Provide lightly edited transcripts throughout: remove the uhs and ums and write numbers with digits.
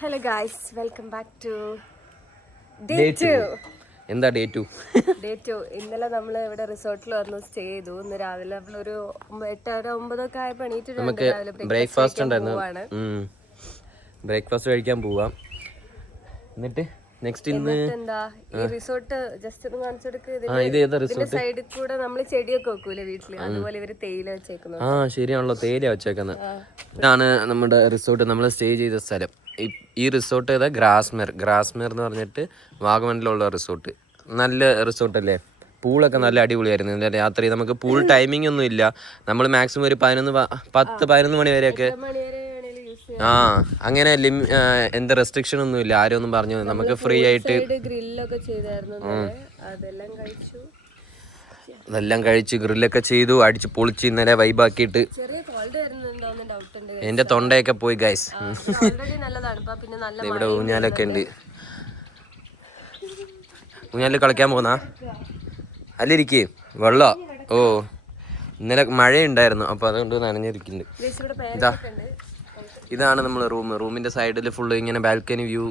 Hello guys, welcome back to day 2. എന്താ day 2? ഇന്നലെ നമ്മൾ ഇവിടെ റിസോർട്ടിൽ വന്ന് സ്റ്റേ ചെയ്തു. ഇന്ന് രാവിലെ നമ്മളൊരു 8-9 ആയപ്പോൾ എണീറ്റിട്ടുണ്ട്. രാവിലെ ബ്രേക്ക്ഫാസ്റ്റ് ഉണ്ടായിരുന്നു. ബ്രേക്ക്ഫാസ്റ്റ് കഴിക്കാൻ പോവാം. എന്നിട്ട് നെക്സ്റ്റ് ഇന്ന് എന്താ ഈ റിസോർട്ട് ജസ്റ്റ് ഒന്ന് കാണിച്ചെടുക്ക്. സൈഡിൽ കൂടെ നമ്മൾ ചെടിയൊക്കെ വെക്കൂലേ വീട്ടില്, അതുപോലെ ഇവര് തേയില വെച്ചേക്കുന്നു. ശരിയാണല്ലോ, തേയില വെച്ചേക്കുന്നത്. ഇതാണ് നമ്മുടെ റിസോർട്ട്, നമ്മൾ സ്റ്റേ ചെയ്ത സ്ഥലം. ഈ റിസോർട്ട് ഏതാ? ഗ്രാസ്മേർ എന്ന് പറഞ്ഞിട്ട് വാഗമണിലുള്ള റിസോർട്ട്. നല്ല റിസോർട്ടല്ലേ? പൂളൊക്കെ നല്ല അടിപൊളിയായിരുന്നു. രാത്രി നമുക്ക് പൂൾ ടൈമിംഗ് ഒന്നും ഇല്ല. നമ്മൾ മാക്സിമം ഒരു 10-11 മണി വരെയൊക്കെ. അങ്ങനെ എന്താ റെസ്ട്രിക്ഷൻ ഒന്നും ഇല്ല. ആരും ഒന്നും പറഞ്ഞു നമുക്ക് ഫ്രീ ആയിട്ട് അതെല്ലാം കഴിച്ച് ഗ്രില്ലൊക്കെ ചെയ്തു, അടിച്ച് പൊളിച്ച് ഇന്നലെ വൈബാക്കിയിട്ട് എന്റെ തൊണ്ടയൊക്കെ പോയി ഗൈസ്. ഇവിടെ ഊഞ്ഞാലൊക്കെ ഉണ്ട്. ഊഞ്ഞാലിൽ കളിക്കാൻ പോകുന്ന അല്ലിരിക്കേ വെള്ളം. ഇന്നലെ മഴയുണ്ടായിരുന്നു, അപ്പൊ അതുകൊണ്ട് നനഞ്ഞിരിക്കുന്നുണ്ട്. ഇതാണ് നമ്മൾ റൂമിന്റെ സൈഡിൽ ഫുള്ള് ഇങ്ങനെ ബാൽക്കണി വ്യൂ.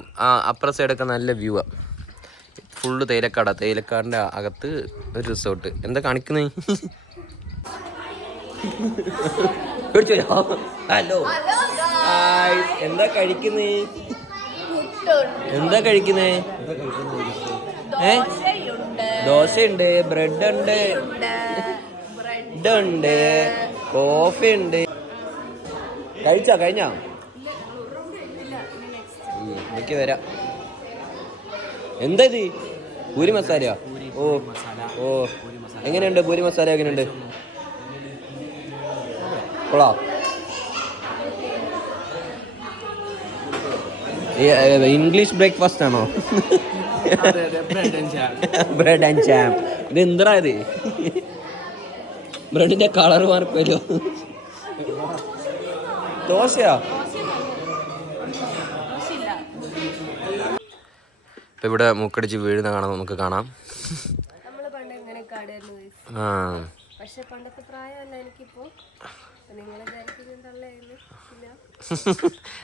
അപ്പുറ സൈഡൊക്കെ നല്ല വ്യൂ ആ. ഫുള്ള് തേയിലക്കാടിന്റെ അകത്ത് ഒരു റിസോർട്ട്. എന്താ കാണിക്കുന്നേ? ഹലോ, എന്താ കഴിക്കുന്നേ? ദോശയുണ്ട്, ബ്രെഡ് ഉണ്ട്, ഇതുണ്ട്, കോഫി ഉണ്ട്. കഴിഞ്ഞോ? എനിക്ക് വരാം. എന്താ ഇത്? പൂരി മസാലയോ? ഓ എങ്ങനെയുണ്ട് പൂരി മസാല? എങ്ങനെയുണ്ട്? കൊള്ളാം. ഇംഗ്ലീഷ് ബ്രേക്ക്ഫാസ്റ്റ് ആണോ? Bread and jam. ഇത് എന്താ ഇത്? ബ്രെഡിന്റെ കളർ മാറിപ്പോയല്ലോ. ദോശയാ? ഇപ്പൊ ഇവിടെ മൂക്കടിച്ച് വീഴുന്ന കാണാൻ നമുക്ക് കാണാം.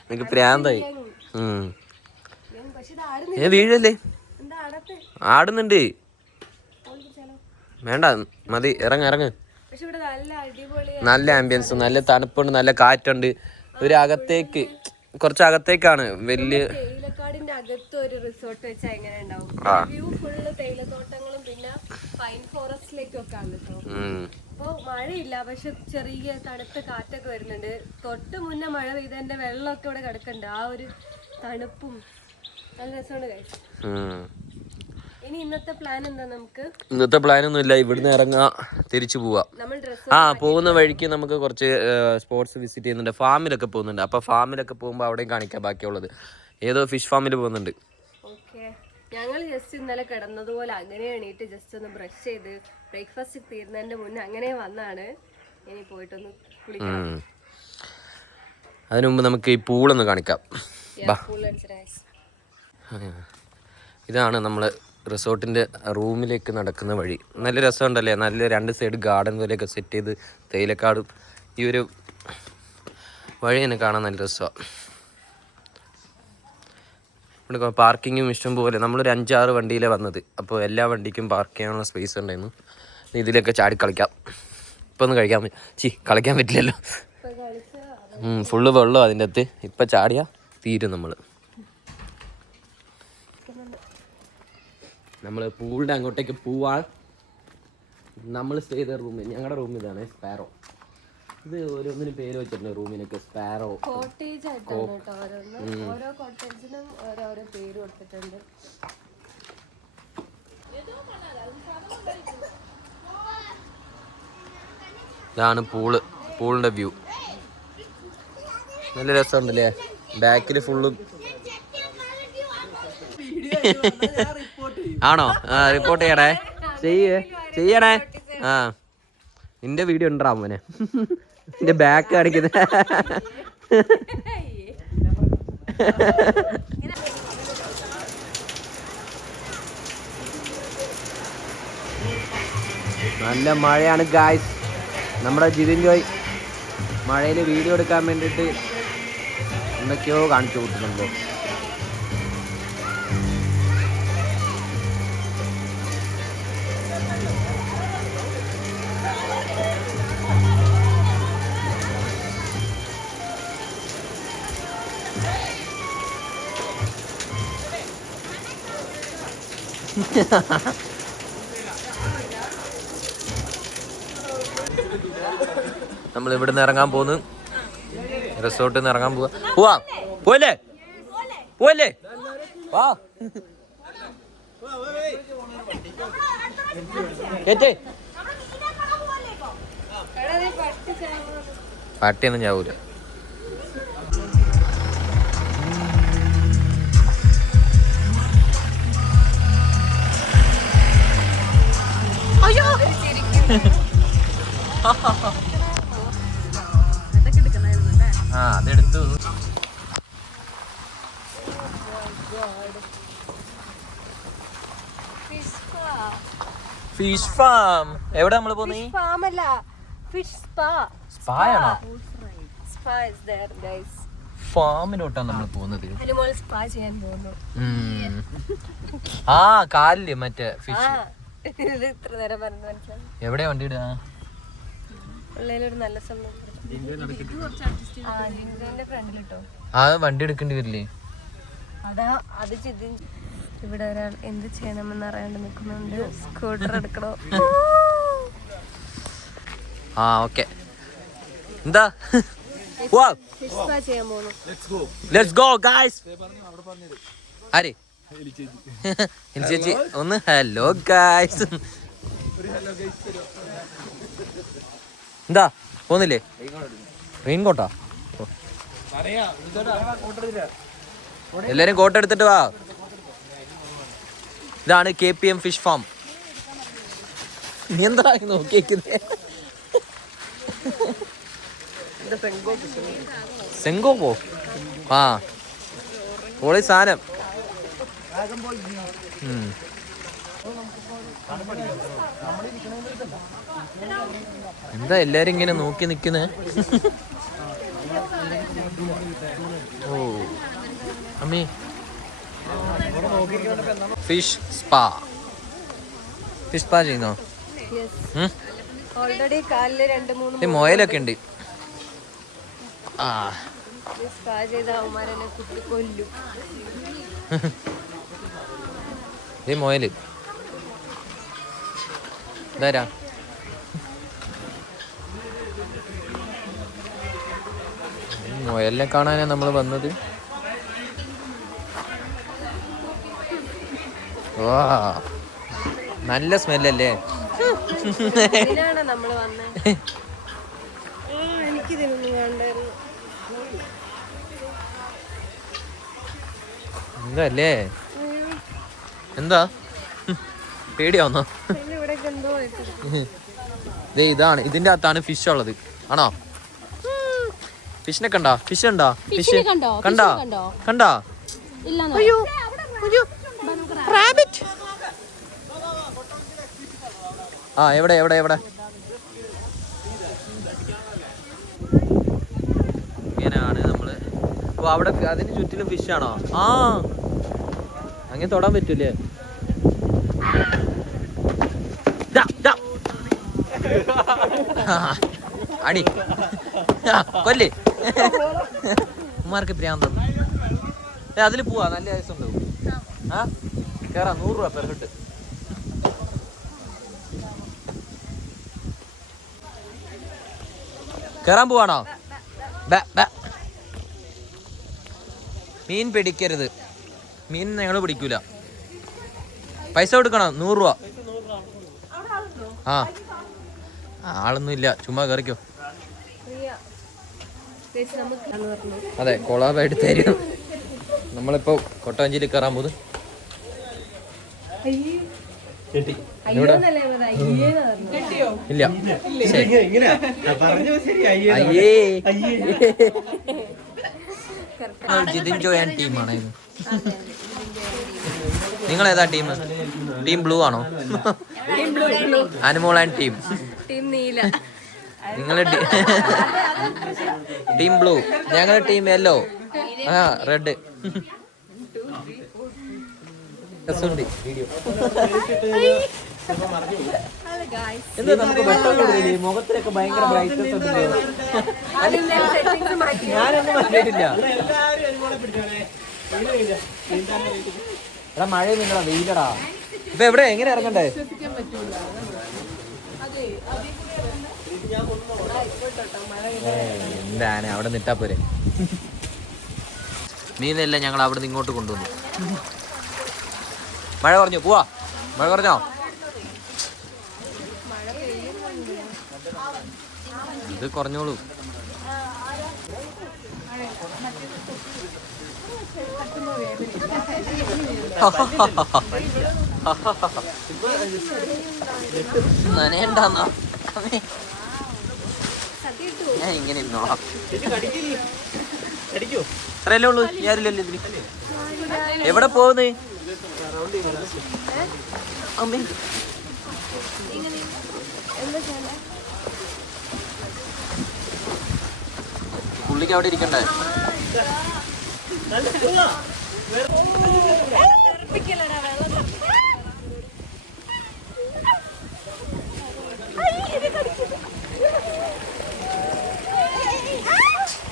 നിനക്ക് പ്രാന്തായി. വീഴല്ലേ? ആടുന്നുണ്ട്. വേണ്ട, മതി, ഇറങ്ങ്. നല്ല ആംബിയൻസ്, നല്ല തണുപ്പുണ്ട്, നല്ല കാറ്റുണ്ട്. ഒരു അകത്തേക്ക്, കുറച്ച് അകത്തേക്കാണ്. വലിയ തേയിലക്കാടിന്റെ അകത്ത് ഒരു റിസോർട്ട് വെച്ചാൽ എങ്ങനെ ഉണ്ടാവും? വ്യൂ ഫുള്ള് തേയിലത്തോട്ടങ്ങളും പിന്നെ പൈൻ ഫോറസ്റ്റിലേക്കൊക്കെ ആണ് കേട്ടോ. അപ്പൊ മഴയില്ല, പക്ഷെ ചെറിയ തണുത്ത കാറ്റൊക്കെ വരുന്നുണ്ട്. തൊട്ട് മുന്നേ മഴ പെയ്തതിന്റെ വെള്ളമൊക്കെ ഇവിടെ കിടക്കുന്നുണ്ട്. ആ ഒരു തണുപ്പും നല്ല രസമാണ് കഴിച്ചു. ഇനി ഇന്നത്തെ പ്ലാൻ എന്താ? ഇന്നത്തെ പ്ലാൻ ഒന്നും ഇല്ല. ഇവിടുന്ന് ഇറങ്ങാ, തിരിച്ചു പോവാ. പോകുന്ന വഴിക്ക് നമുക്ക് കുറച്ച് സ്പോട്സ് വിസിറ്റ് ചെയ്യുന്നുണ്ട്. ഫാമിലൊക്കെ പോകുന്നുണ്ട്. അപ്പൊ ഫാമിലൊക്കെ പോകുമ്പോൾ അവിടെയും കാണിക്കാം ബാക്കിയുള്ളത്. ഏതോ ഫിഷ് ഫാമിൽ പോകുന്നുണ്ട്. ഞങ്ങൾ ജസ്റ്റ് ഇന്നലെ കിടന്നതുപോലെ അങ്ങനെ എണീറ്റ് ജസ്റ്റ് ഒന്ന് ബ്രഷ് ചെയ്ത് ബ്രേക്ക്ഫാസ്റ്റ് തീരുന്നതിന്റെ മുന്നേ അങ്ങനെ വന്നാണ്. ഇനി പോയിട്ടൊന്ന് കുളിക്കണം. അതിനു മുമ്പ് നമുക്ക് ഈ പൂളൊന്ന് കാണിക്കാം. ഇതാണ് നമ്മള് റിസോർട്ടിന്റെ റൂമിലേക്ക് നടക്കുന്ന വഴി. നല്ല രസമുണ്ടല്ലേ? നല്ല 2 സൈഡ് ഗാർഡൻ പോലെയൊക്കെ സെറ്റ് ചെയ്ത് തേയിലക്കാടും. ഈ ഒരു വഴി തന്നെ കാണാൻ നല്ല രസമാണ്. ഇവിടെ പാർക്കിങ്ങും ഇഷ്ടം പോലെ. നമ്മളൊരു 5-6 വണ്ടിയിലാണ് വന്നത്. അപ്പോൾ എല്ലാ വണ്ടിക്കും പാർക്ക് ചെയ്യാനുള്ള സ്പേസ് ഉണ്ടായിരുന്നു. ഇതിലൊക്കെ ചാടി കളിക്കാം. ഇപ്പം ഒന്നും കളിക്കാൻ പറ്റില്ലല്ലോ, ഫുള്ള് വെള്ളം അതിൻ്റെ അകത്ത്. ഇപ്പം ചാടിയാൽ തീരും. നമ്മൾ പൂളിൻ്റെ അങ്ങോട്ടേക്ക് പോവാൻ നമ്മൾ സ്റ്റേ ചെയ്ത റൂം, ഞങ്ങളുടെ റൂം ഇതാണ് സ്പാരോ. ഇത് ഓരോന്നിന് പേര് വെച്ചിട്ടുണ്ട് റൂമിനൊക്കെ. സ്പാരോ കോട്ടേജ് ആയിട്ടാണ് കേട്ടോ. ഓരോ കോട്ടേജിനും ഓരോരോ പേര് കൊടുത്തിട്ടുണ്ട്. ഇതാണ് പൂളിന്റെ വ്യൂ. നല്ല രസമുണ്ടല്ലേ? ബാക്കിൽ ഫുള്ളും ആണോ? റിപ്പോർട്ട് ചെയ്യണേ. നിന്റെ വീഡിയോ ഉണ്ടാ മോനെ? നിന്റെ ബാക്ക് കാണിക്കുന്നത്. നല്ല മഴയാണ് ഗായ്സ്. നമ്മുടെ ജിതിൻ ജോയ് മഴയിൽ വീഡിയോ എടുക്കാൻ വേണ്ടിയിട്ട് എന്തൊക്കെയോ കാണിച്ചു കൂട്ടുന്നുണ്ട്. നമ്മൾ ഇവിടുന്ന് ഇറങ്ങാൻ പോന്ന്, റിസോർട്ടിൽ നിന്ന് ഇറങ്ങാൻ പോവാ. പോലെ വാ പട്ടിയൊന്നും ചാവൂല. ആ അതെടുത്തു. Fish farm. എവിടെ നമ്മള് പോന്നേ? ഫാമിലോട്ടാണ് നമ്മൾ പോകുന്നത്. ആ കാലില് മറ്റേ ഫിഷ്. എവിടെയാ വണ്ടി ഇടുക? ആ വണ്ടി എടുക്കേണ്ടി വരില്ലേ? അതാ അത് ഇവിടെ ഒരാൾ എന്ത് ചെയ്യണമെന്ന് അറിയാണ്ട് നിൽക്കുന്നുണ്ട്. സ്കൂട്ടർ എടുക്കണോ? ആ ഓക്കെ. എന്താ ചെയ്യാൻ പോകുന്നു. Let's go guys. ആരെ ചേച്ചി ഒന്ന് ഹലോ ഗൈസ്. എന്താ പോന്നില്ലേ? റെയിൻകോട്ടാ? എല്ലാരും കോട്ട് എടുത്തിട്ട് വാ. ഇതാണ് KPM ഫിഷ് ഫാം. നീ എന്താ നോക്കിയേക്കുന്നേ? സെങ്കോപ്പോ? ആ ഓളി സാധനം. എന്താ എല്ലാരും ഇങ്ങനെ നോക്കി നിക്കുന്നേ? ഓ അമ്മി ഫിഷ് സ്പാ. ഫിഷ് സ്പാ ചെയ്യുന്നോ? ഓൾറെഡി കാലില് 2-3 മൊയലൊക്കെ ഉണ്ട്. ആ സ്പാ ചെയ്ത അവന്മാരെന്നെ കുത്തി കൊല്ലും. മൊയല് ഇതാരാ? മൊയലിനെ കാണാനാ നമ്മൾ വന്നത്. വാ നല്ല സ്മെല്ലല്ലേ? നമ്മള് വന്നേ. എനിക്കിതിനൊന്നും വേണ്ടായിരുന്നു. എന്തല്ലേ? എന്താ പേടിയാവുന്നോ? ഇതാണ് ഇതിന്റെ അകത്താണ് ഫിഷ് ഉള്ളത്. ആണോ? ഫിഷിനെ കണ്ടാ? ഫിഷ് കണ്ടാ? ഫിഷ് കണ്ടാ? കണ്ടാ? അയ്യോ റാബിറ്റ്. ആ എവിടെ എവിടെ എവിടെ? ഇങ്ങനെയാണ് നമ്മള്. അപ്പൊ അവിടെ അതിന് ചുറ്റിലും ഫിഷ് ആണോ? ആ അങ്ങനെ തൊടാൻ പറ്റൂലേ? അടി കൊല്ലേ ഉമ്മാർക്ക് പ്രാന്തം. അതില് പോവാ. നല്ല വയസ്സുണ്ടാവും. ആ കേറാ. 100 രൂപ പെർ ഹെഡ്. കേറാൻ പോവാണോ? മീൻ പിടിക്കരുത്. മീൻ ഞങ്ങൾ പിടിക്കൂല. പൈസ കൊടുക്കണം. 100 രൂപ. ആ ആളൊന്നും ഇല്ല. ചുമ്മാ കയറിക്കോ. അതെ കൊളാബായിട്ട് തരും. നമ്മളിപ്പോ കൊട്ടാഞ്ചേരി കയറാൻ പോകുന്നു. ഇല്ല ജിതിൻ ജോയാൻ ടീമാണ്. നിങ്ങൾ ഏതാ ടീം? ടീം ബ്ലൂ ആണോ? അനുമോൾ ആൻഡ് ടീം നീല. നിങ്ങള് ടീം ബ്ലൂ, ഞങ്ങള് ടീം യെല്ലോ. ആ റെഡ് വീഡിയോ എന്താ നമുക്ക് വെട്ടം മുഖത്തിലൊക്കെ ഭയങ്കര ബ്രൈറ്റ്നസ് ഉണ്ട്. ഞാനൊന്നും മാറ്റിയിട്ടില്ല. എടാ മഴ നിങ്ങളാ വെയിലടാ. ഇപ്പൊ എവിടെ എങ്ങനെ ഇറങ്ങണ്ടേ? എന്താണ് അവിടെ നിട്ടാ പോരെ. മീനെല്ലാം ഞങ്ങൾ അവിടെ നിന്ന് ഇങ്ങോട്ട് കൊണ്ടുവന്നു. മഴ കുറഞ്ഞു പോവാ. മഴ കുറഞ്ഞോ? ഇത് കുറഞ്ഞോളൂ. നനയണ്ടെന്നാ ഞാൻ ഇങ്ങനെ ഇരുന്നോളാം. അത്രയല്ലേ ഉള്ളൂ. ഞാനില്ലല്ലോ ഇതിന്. എവിടെ പോകുന്നേ? അമ്മേ പുള്ളിക്ക് അവിടെ ഇരിക്കണ്ടേ?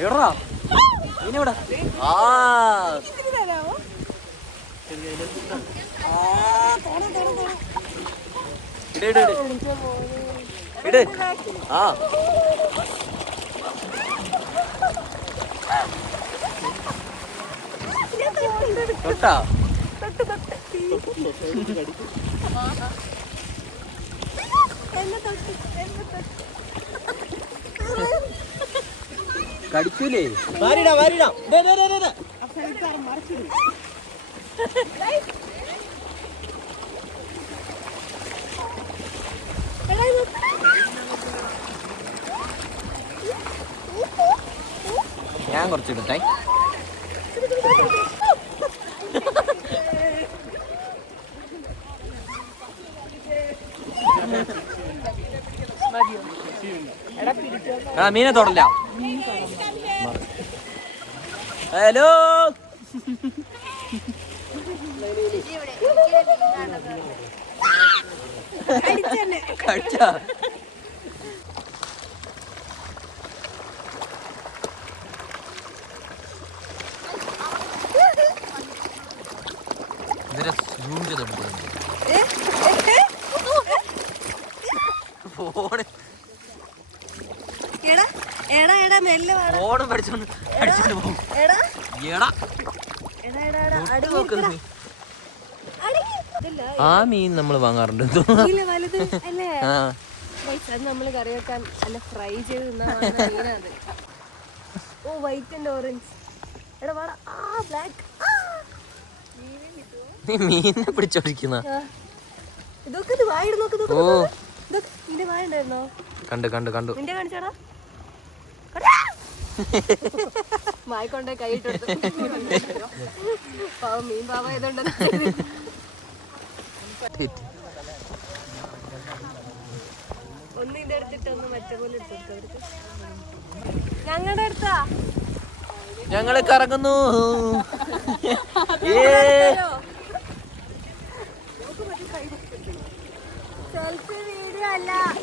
എവിടാ ഇനിവിടെ? ആ ഇട് ആ തൊട്ടാ കടിക്കൂലേ? വാരിടാ വാരിടാ. ഞാൻ കുറച്ചിടട്ടെ. മീനെ തൊടല്ല. ഹലോ കടിച്ചാ? ഇതിനെ സൂം ചെയ്തെടുക്കുന്നു. ഫോണ് പഠിച്ചോണ്ട് അടിച്ചോണ്ട് പോകും. ആ മീൻ നമ്മൾ വാങ്ങാറുണ്ട്. നമ്മള് കറി വെക്കാൻ നല്ല ഫ്രൈ ചെയ്ത് മീനാണ്. ഓ വൈറ്റ് ആൻഡ് ഓറഞ്ച്. നീ മീനിനെ പിടിച്ചോടിക്കുന്ന. ഇതൊക്കെ വായിട് നോക്ക്. ഓ ഇതിന്റെ വായ ഉണ്ടായിരുന്നോ? കണ്ടു കണ്ടു കണ്ടു. നിന്റെ കാണിച്ചാടാ. മായിക്കൊണ്ടേ കൈയിട്ടെടുത്തു. പാവം മീൻ പാവ ഏതുണ്ട്. ഒന്ന് ഇതിന്റെ അടുത്തിട്ട് ഒന്ന് മറ്റേ പോലെ എടുത്തു. ഞങ്ങളുടെ അടുത്താ ഞങ്ങള് കറങ്ങുന്നു.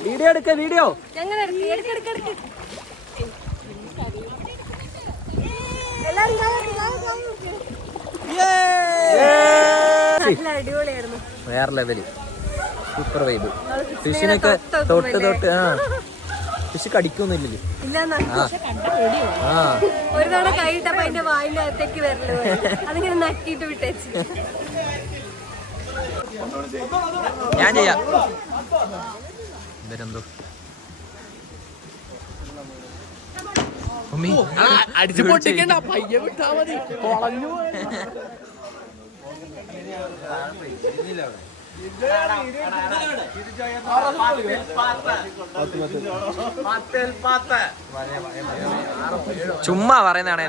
വീഡിയോ എടുക്ക വീഡിയോ. ഞങ്ങൾ അടിപൊളിയായിരുന്നു. വേറെ ലെവല് സൂപ്പർ വൈബ്. ഫിഷിനൊക്കെ തൊട്ട് തൊട്ട് ആ ഫിഷ് കടിക്കൊന്നുമില്ലല്ലോ. ഒരു തവണ കൈയിട്ടപ്പോ അതിന്റെ വായിന്റെ അകത്തേക്ക് വരല്ലോ. അതിങ്ങനെ നക്കിയിട്ട് വിട്ടേച്ച്. ഞാൻ ചെയ്യാം. ഇവരെന്തോ അടിച്ചു പൊട്ടിക്കണ്ട, പയ്യെ വിട്ടാ മതി. കൊളഞ്ഞു ചുമ്മാ പറയുന്നതാണേ.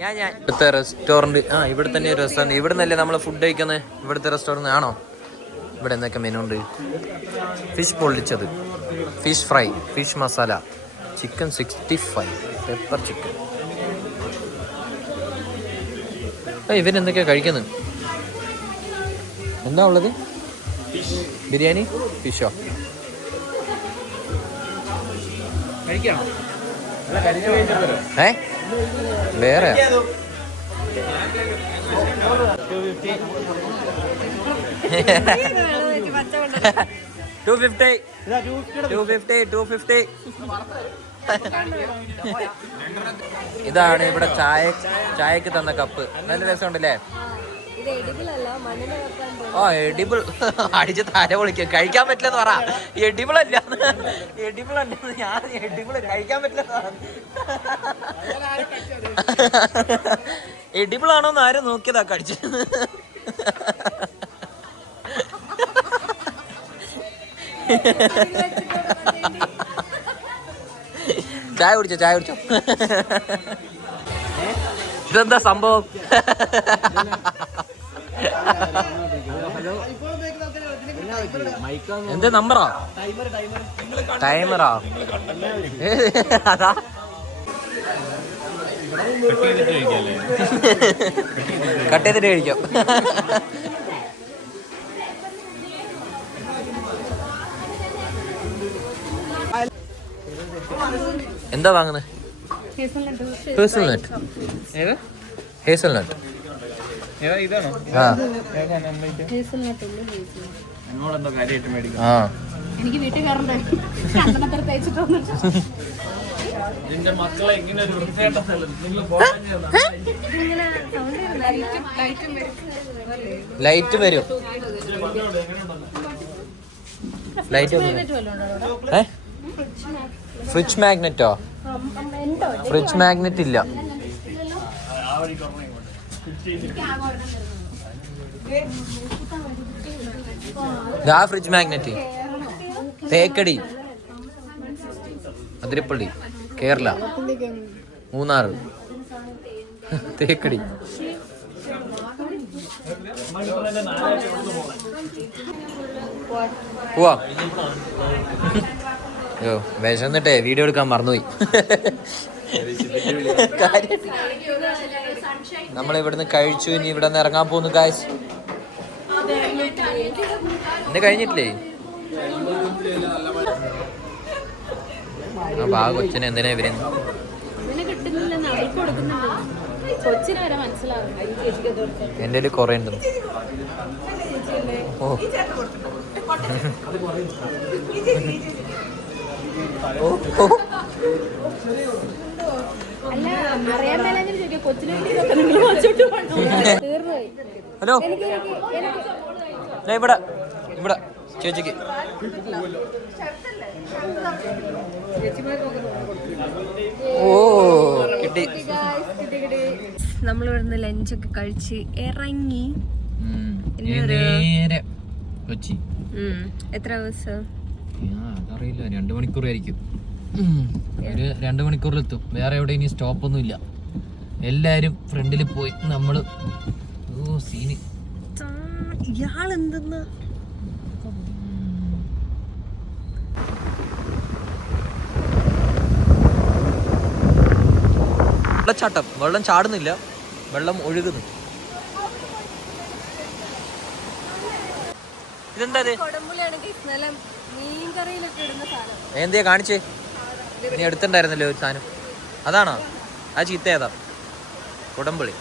ഞാൻ ഇവിടുത്തെ റെസ്റ്റോറന്റ് ഇവിടെ തന്നെ ഒരു റെസ്റ്റോറന്റ്. ഇവിടെ നിന്നല്ലേ നമ്മൾ ഫുഡ് കഴിക്കുന്നത്? ഇവിടുത്തെ റെസ്റ്റോറന്റ് ആണോ? ഇവിടെ എന്തൊക്കെ മെനു ഉണ്ട്? ഫിഷ് പൊള്ളിച്ചത്, fish fry, fish masala, chicken 65 pepper chicken. ഇവരെന്തൊക്കെയാ കഴിക്കുന്നത്? എന്താ ഉള്ളത്? ബിരിയാണി, ഫിഷോ? വേറെ 250. ഇതാണ് ഇവിടെ ചായക്ക് തന്ന കപ്പ്. നല്ല രസമുണ്ടല്ലേ? എഡിബിൾ. അടിച്ച് തല പൊളിക്കുക. കഴിക്കാൻ പറ്റില്ലെന്ന് പറ. എഡിബിൾ അല്ല, എഡിബിൾ അല്ല. ഞാൻ എഡിബിൾ കഴിക്കാൻ പറ്റില്ലെന്ന് പറ. എഡിബിൾ ആണോന്ന് ആരും നോക്കിയതാ കഴിച്ചത്. ചായ കുടിച്ചോ. ഇതെന്താ സംഭവം? എന്ത് നമ്പറാ? ടൈമറാ? അതാ കട്ട് ചെയ്തിട്ട് കഴിക്കാം. എന്താ വാങ്ങുന്നത്? ഹേസൽനട്ട്. എനിക്ക് വീട്ടിൽ കയറണ്ടേ? ലൈറ്റ് വരും. Fridge magneto? ഫ്രിഡ്ജ് മാഗ്നറ്റ് ഇല്ല. Fridge magnet Thekkady, Athirappilly, Kerala, Munnar, Thekkady. പോവാ. അയ്യോ വിശന്നിട്ടേ വീഡിയോ എടുക്കാൻ മറന്നുപോയി. നമ്മളിവിടുന്ന് കഴിച്ചു. ഇനി ഇവിടെ നിന്ന് ഇറങ്ങാൻ പോകുന്നു ഗായ്സ്. ഇന്ന് കഴിഞ്ഞിട്ടില്ലേ? ആ കൊച്ചിനെ എന്തിനാ ഇവര്? എന്റെ ഒരു കൊറേ ഉണ്ട്. ഓ ഹലോ, ഇവിടെ ഇവിടെ ചേച്ചിക്ക് കിട്ടി. നമ്മളിവിടുന്ന് ലഞ്ചൊക്കെ കഴിച്ച് ഇറങ്ങി നേരെ കൊച്ചി. എത്ര ദിവസം അതറിയില്ല, 2 മണിക്കൂറായിരിക്കും. ഒരു 2 മണിക്കൂറിലെത്തും. വേറെ എവിടെ ഇനി സ്റ്റോപ്പൊന്നും ഇല്ല. എല്ലാരും ഫ്രണ്ടിൽ പോയി. നമ്മള് സീന്. ഇയാളെന്തെന്ന് വെള്ളച്ചാട്ടം. വെള്ളം ചാടുന്നില്ല, വെള്ളം ഒഴുകുന്നു. ഇതെന്താ? എന്തിയാ കാണിച്ചേ? നീ എടുത്തിണ്ടായിരുന്നല്ലോ ഒരു സാധനം. അതാണോ? ആ ചീത്ത ഏതാ? കുടംപുളി.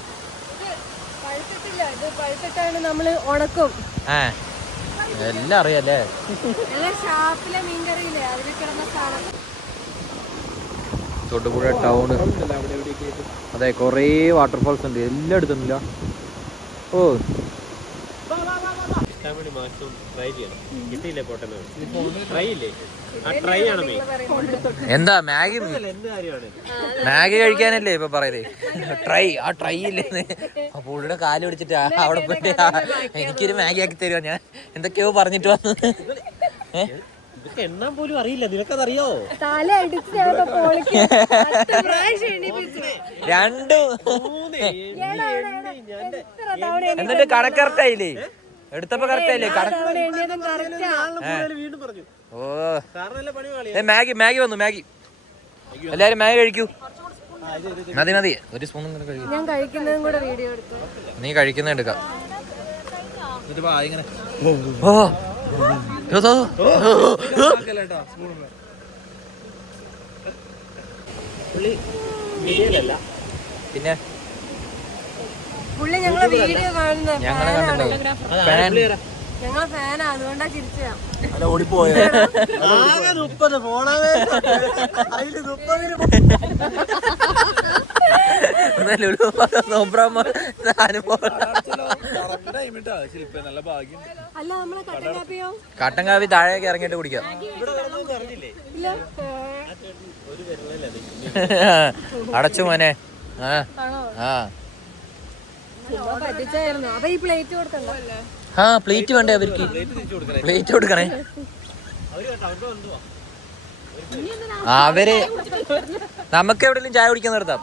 എല്ലാം അറിയാലേ. തൊടുപുഴ ടൗണ്. അതെ, കൊറേ വാട്ടർഫാൾസ് ഉണ്ട്. എല്ലാം എടുത്തുന്നില്ല. ഓ എന്താ മാഗി കഴിക്കാനല്ലേ ഇപ്പൊ പറയുന്നത്? ആ ട്രൈ ഇല്ലേ? പുള്ളിയുടെ കാല് പിടിച്ചിട്ട് അവിടെ പോയിട്ട് എനിക്കൊരു മാഗി ആക്കി തരുമോ? ഞാൻ എന്തൊക്കെയോ പറഞ്ഞിട്ട് വന്നു. എണ്ണാൻ പോലും അറിയില്ല. നിനക്കതറിയോ? എന്നിട്ട് കണക്കറക്റ്റായില്ലേ? എടുത്തപ്പോ കറക്റ്റായില്ലേ? ഓ മാഗി വന്നു. മാഗി എല്ലാരും മാഗി കഴിക്കൂ. മതി മതി, ഒരു സ്പൂൺ കഴിക്കും. ഞാൻ കഴിക്കുന്നതും കൂടെ വീഡിയോ എടുത്തു. നീ കഴിക്കുന്ന എടുക്കാം. പിന്നെ പുള്ളി ഞങ്ങളെ വീഡിയോ കാണുന്ന ഞങ്ങളെ കണ്ടല്ലോ. ഞങ്ങളെ ഫാനാ, അതുകൊണ്ടാ ചിരിച്ചാ. അല്ല നമ്മളെ കട്ടൻ കാപ്പിയോ? കട്ടൻ കാപ്പി താഴേക്ക് ഇറങ്ങിയിട്ട് കുടിക്കാം. ഇല്ല. അടച്ചു മോനെ. ആണോ? ആ പറ്റിച്ചായിരുന്നു. അപ്പൊ ഈ പ്ലേറ്റ് കൊടുക്കണ്ടോ? ആ പ്ലേറ്റ് വേണ്ടേ അവർക്ക്? പ്ലേറ്റ് കൊടുക്കണേ. അവര് നമുക്ക് എവിടെയെങ്കിലും ചായ കുടിക്കാൻ നിർത്താം.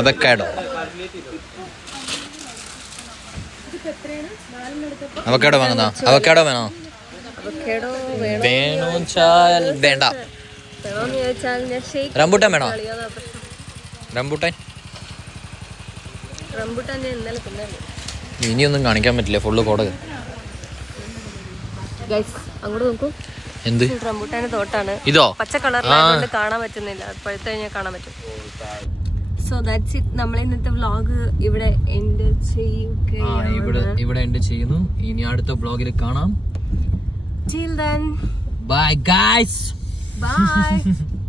അവക്കാഡോ അവക്കാഡോ വാങ്ങുന്ന? അവക്കാഡോ വേണോ? വേണോച്ചാൽ വേണ്ട. റംബൂട്ടാൻ വേണോ? റംബൂട്ടാൻ ഇനിയൊന്നും കാണിക്കാൻ പറ്റില്ല, ഫുള്ള് കോടക. അങ്ങോട്ട് നോക്കൂ. എന്ത് റംബൂട്ടാന്റെ തോട്ടാണ്. ഇതോ? പച്ച കളറിലായതുകൊണ്ട് കാണാൻ പറ്റുന്നില്ല, പഴുത്ത് കഴിഞ്ഞാൽ കാണാൻ പറ്റും. So that's it. നമ്മൾ ഇന്നത്തെ വ്ളോഗ് ഇവിടെ എൻഡ് ചെയ്യുകയാണ്. ഇവിടെ എൻഡ് ചെയ്യുന്നു. ഇനി അടുത്ത വ്ളോഗിൽ കാണാം. Till then, bye guys. bye.